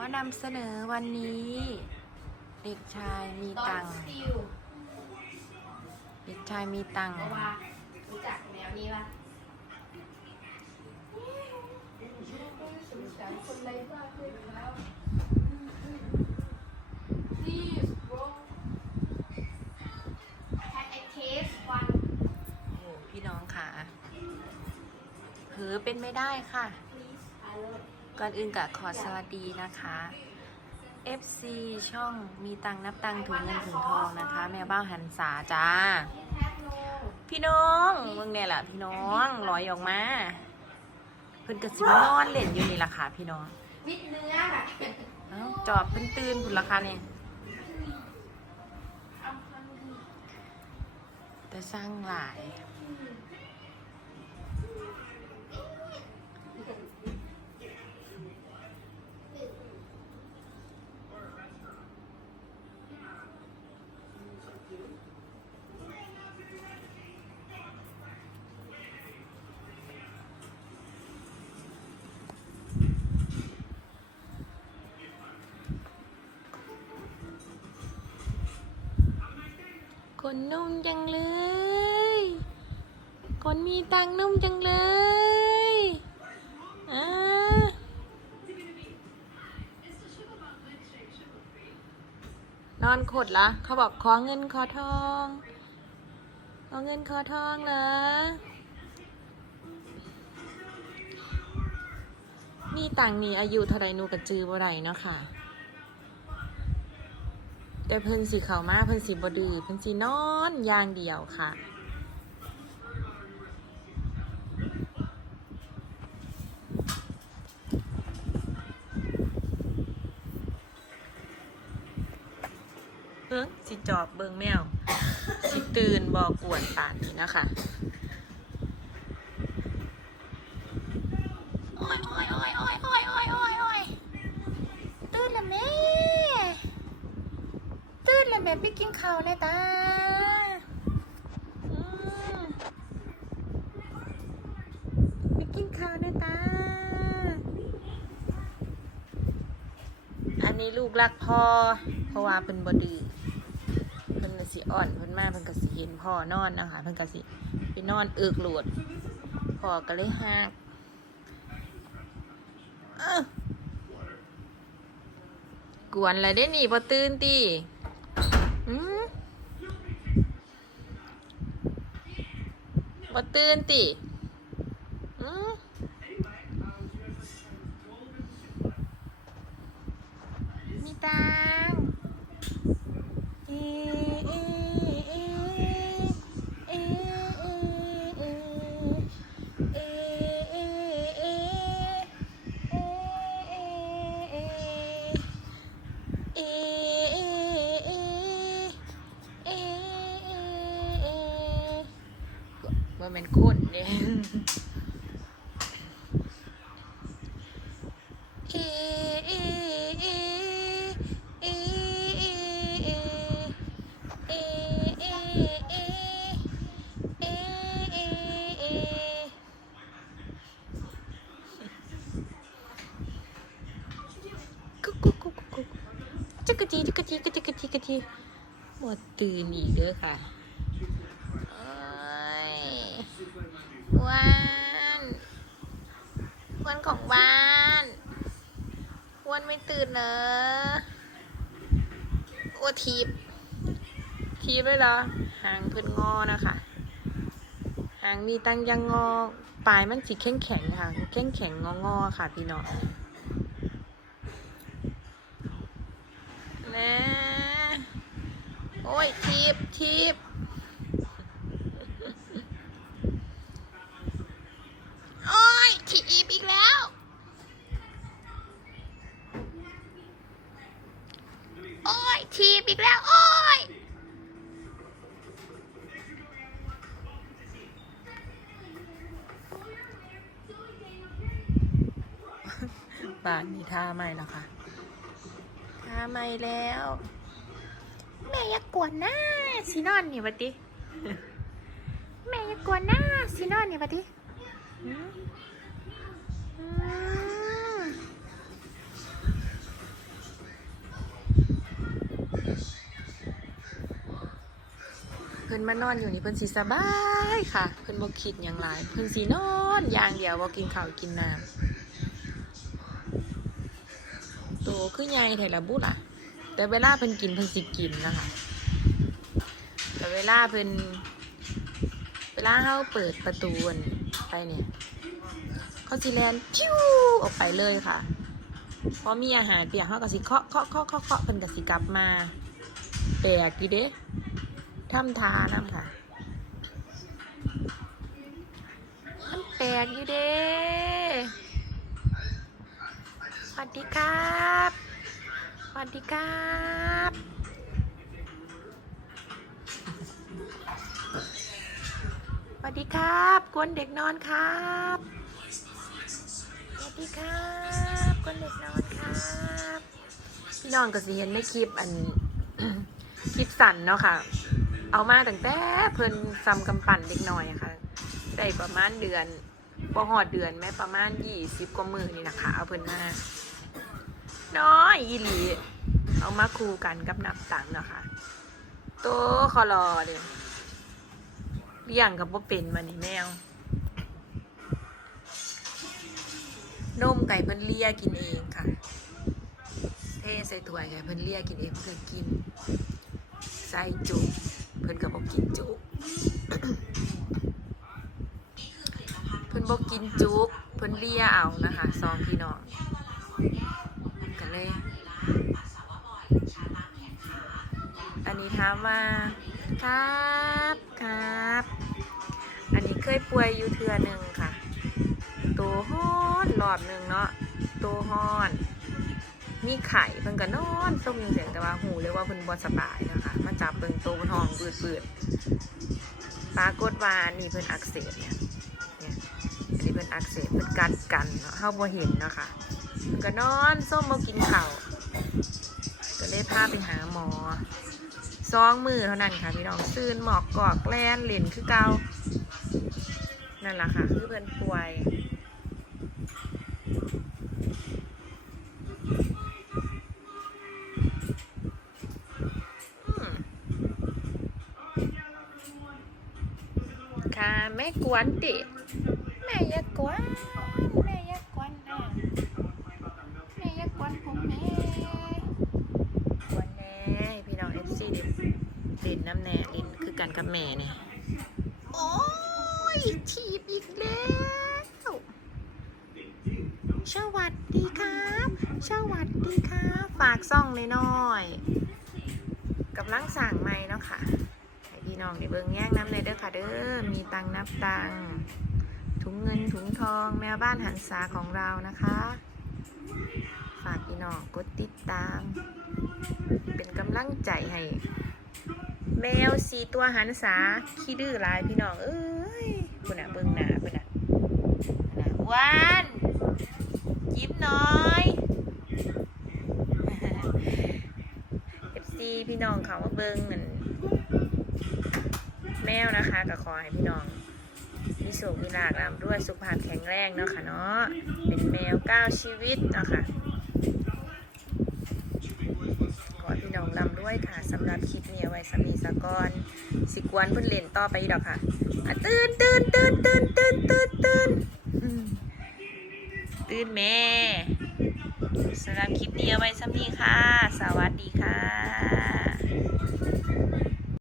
อนำเสนอวันนี้ เด็กชายมีดอตันงค์สติลเด็กชายมีตังค์เพราะว่ารู้จักแนวนี้ป่ะสงสารคนไร้บ้านด้วยครับ Please bro Can I taste one โอ้โหพี่น้องค่ะเผือเป็นไม่ได้ค่ะ please I love ก่อนอื่นกะขอสวัสดีนะคะ FC ช่องมีตังนับตังถุงเงินถุงทองนะคะ แม่บ้าหันษาจ้า พี่น้องมึงเนี่ยแหละพี่น้องลอยออกมา เพิ่นกระสิมานอนเล่นอยู่นี่ละค่ะพี่น้องวิดเนื้อค่ะเอ้าจอบเพิ่นตื่นพุ่นราคาเนี่ยแต่สร้างหลาย นนุ่มจังเลย คนมีตังนุ่มจังเลยอ่านอนขดละเขาบอกขอเงินขอทองขอเงินขอทองเหรอมีตังนี่อายุเท่าไรนูกระจือบ่ไรเนาะค่ะ แต่เพิ่นสีเขาวมาเพิ่นสีบดือเพิ่นสีนอนอย่างเดียวค่ะเบิ่งสิจอบเบิงแมว สิตื่นบอกกวนป่านนี้นะคะ แล้วแม่ไปกินข้าวเลยตาไปกินข้าวเลยตา อันนี้ลูกรักพ่อ เพราะว่าเป็นบดื้เพิ่นน่ะสิอ่อนเพิ่นมาเพิ่นก็สิเห็นพ่อนอนนะคะเพิ่นก็สิไปนอนเอึกหลวดพ่อก็เลยหักกวนอะไรได้หนีพอตื่นตีอืม บ่ตื่นติอืมมีตังค์อีอีอี ว่าเป็นคนเนี่ยอีอีอีอีอีอีอีอีอีอีกุ๊กกุ๊กกุ๊กกุ๊กจักกะจีจักกะจีกะจิกะจีกะจีหมดตื่นอีกเด้อค่ะโอ้ย วันวันของบ้านวันไม่ตื่นเหรอโอ้ทีบทีบเลยเหรอหางเพิ่นงอนะคะหางมีตั้งยังงอปลายมันสีแข็งแข็งค่ะแข็งแข็งงองอค่ะพี่น้องนะโอ้ยทีบทีบโอ้ย ทีบอีกแล้ว โอ้ย ทีบอีกแล้ว โอ้ยบ้านมีท่าใหม่แล้วค่ะท่าใหม่แล้ว แม่อย่ากวนหน้าสีนอนนี่บัดดิแม่อย่ากวนหน้าสีนอนนี่บัดดิ พิ่นมานอนอยู่นี่เพิ่นสิสบายค่ะ เพิ่นบ่คิดหยังหลายเพิ่นสินอนอย่างเดียวบ่กินข้าวกินน้ำโตคือใหญ่แท้ละบุล่ะ แต่เวลาเพิ่นกินเพิ่นสิกินนะคะแต่เวลาเพิ่นเวลาเฮาเปิดประตูไปเนี่ยเขาสิแลนพิ้วออกไปเลยค่ะพอมีอาหารเปียกเขาก็สิเคาะเคาะเคาะเคาะเคาะเพิ่นก็สิกลับมาแปลกอยู่เด้ ทำทาน้ำค่ะ มันแปลกอยู่เด้สวัสดีครับสวัสดีครับสวัสดีครับกวนเด็กนอนครับสวัสดีครับคนเด็กนอนครับพี่น้องก็สิเห็นในคลิปอันคลิปสั่นเนาะค่ะ เอามาตั้งแต่เพิ่นซ้ำกำปั่นเด็กน้อยอะค่ะ ได้ประมาณเดือนบ่หอดเดือนแม้ประมาณยี่สิบกว่ามือนี่นะคะ เอาเพิ่นมาน้อยอีหลีเอามาคู่กันกับนับตังเนาะค่ะโตคอรอเดียวเลี้ยงกับบ่เป็นมานี่แมว นมไก่เพิ่นเลียกินเองค่ะ เทใส่ถ้วยไก่เพิ่นเลียกินเองเพิ่นก็กิน ใส่จุก เพิ่อนก็บอกกินจุกเพิ่อนบอกกินจุกเพิ่อนเลียเอานะคะสองพี่น้องกันเลย อันนี้ถามว่าครับครับ อันนี้เคยป่วยอยู่เทือหนึ่งค่ะ ตัวฮ้อนหลอดหนึ่งเนาะตัวฮ้อน มีไข่เพิ่นก็นอนต้มเสียงแต่ว่าหูเลยว่าเพิ่นบ่สบายนะคะ จับเบิ่งโตวเพิ่นห้องปืดปืดๆปรากฏว่าอันนี่เพิ่นอักเสบเนี่ยเนี่ยอันนี้เพิ่นอักเสบเพิ่นกัดกันเนาะเฮาบ่เห็นเนาะคะก็นอนส้มบ่กินข้าวก็เลยพาไปหาหมอสองมือเท่านั้นค่ะพี่น้องซื่นหมอกกอกแลนเหรนคือเกานั่นแหละค่ะคือเพิ่นป่วย แม่กวนติ แม่อย่ากวนแม่อย่ากวนนะแม่อย่ากวนผมแม่กวนแน่พี่น้องเอฟซีลินน้ำแน่ลินคือกันกับแม่เนี่ยโอ้ยทีบอีกแล้วสวัสดีครับสวัสดีครับฝากซ่องเล่น้อยกำลังสั่งไม้เนาะค่ะ พี่น้องได้เบิ่งแย่งน้ำเลยเด้อค่ะเด้อมีตังนับตังถุงเงินถุงทองแมวบ้านหันษาของเรานะคะ ฝากพี่น้องกดติดตาม เป็นกำลังใจให้ แมวสีตัวหันษาขี้ดื้อลายพี่น้องเอ้ยคุณน่ะเบิ่งหน้าคุณน่ะน่ะหวานยิ้มน้อยเอฟซีพี่น้องเขามาเบิ้งนั่น แมวนะคะก็ขอให้พี่น้องมีสุขมีลาภร่ำรวยสุขภาพแข็งแรงเนาะค่ะเนาะเป็นแมวก้าชีวิตเนาะค่ะขอพี่น้องร่ำรวยค่ะสำหรับคลิปนี้ไว้สำนีสะกอนสิกวนเพิ่นเล่นต่อไปดอกค่ะตื่นตื่นตื่นตื่นตื่นตื่นตื่นตื่นแม่สำหรับคลิปนี้ไว้ซ้ำนี้ค่ะ สวัสดีค่ะ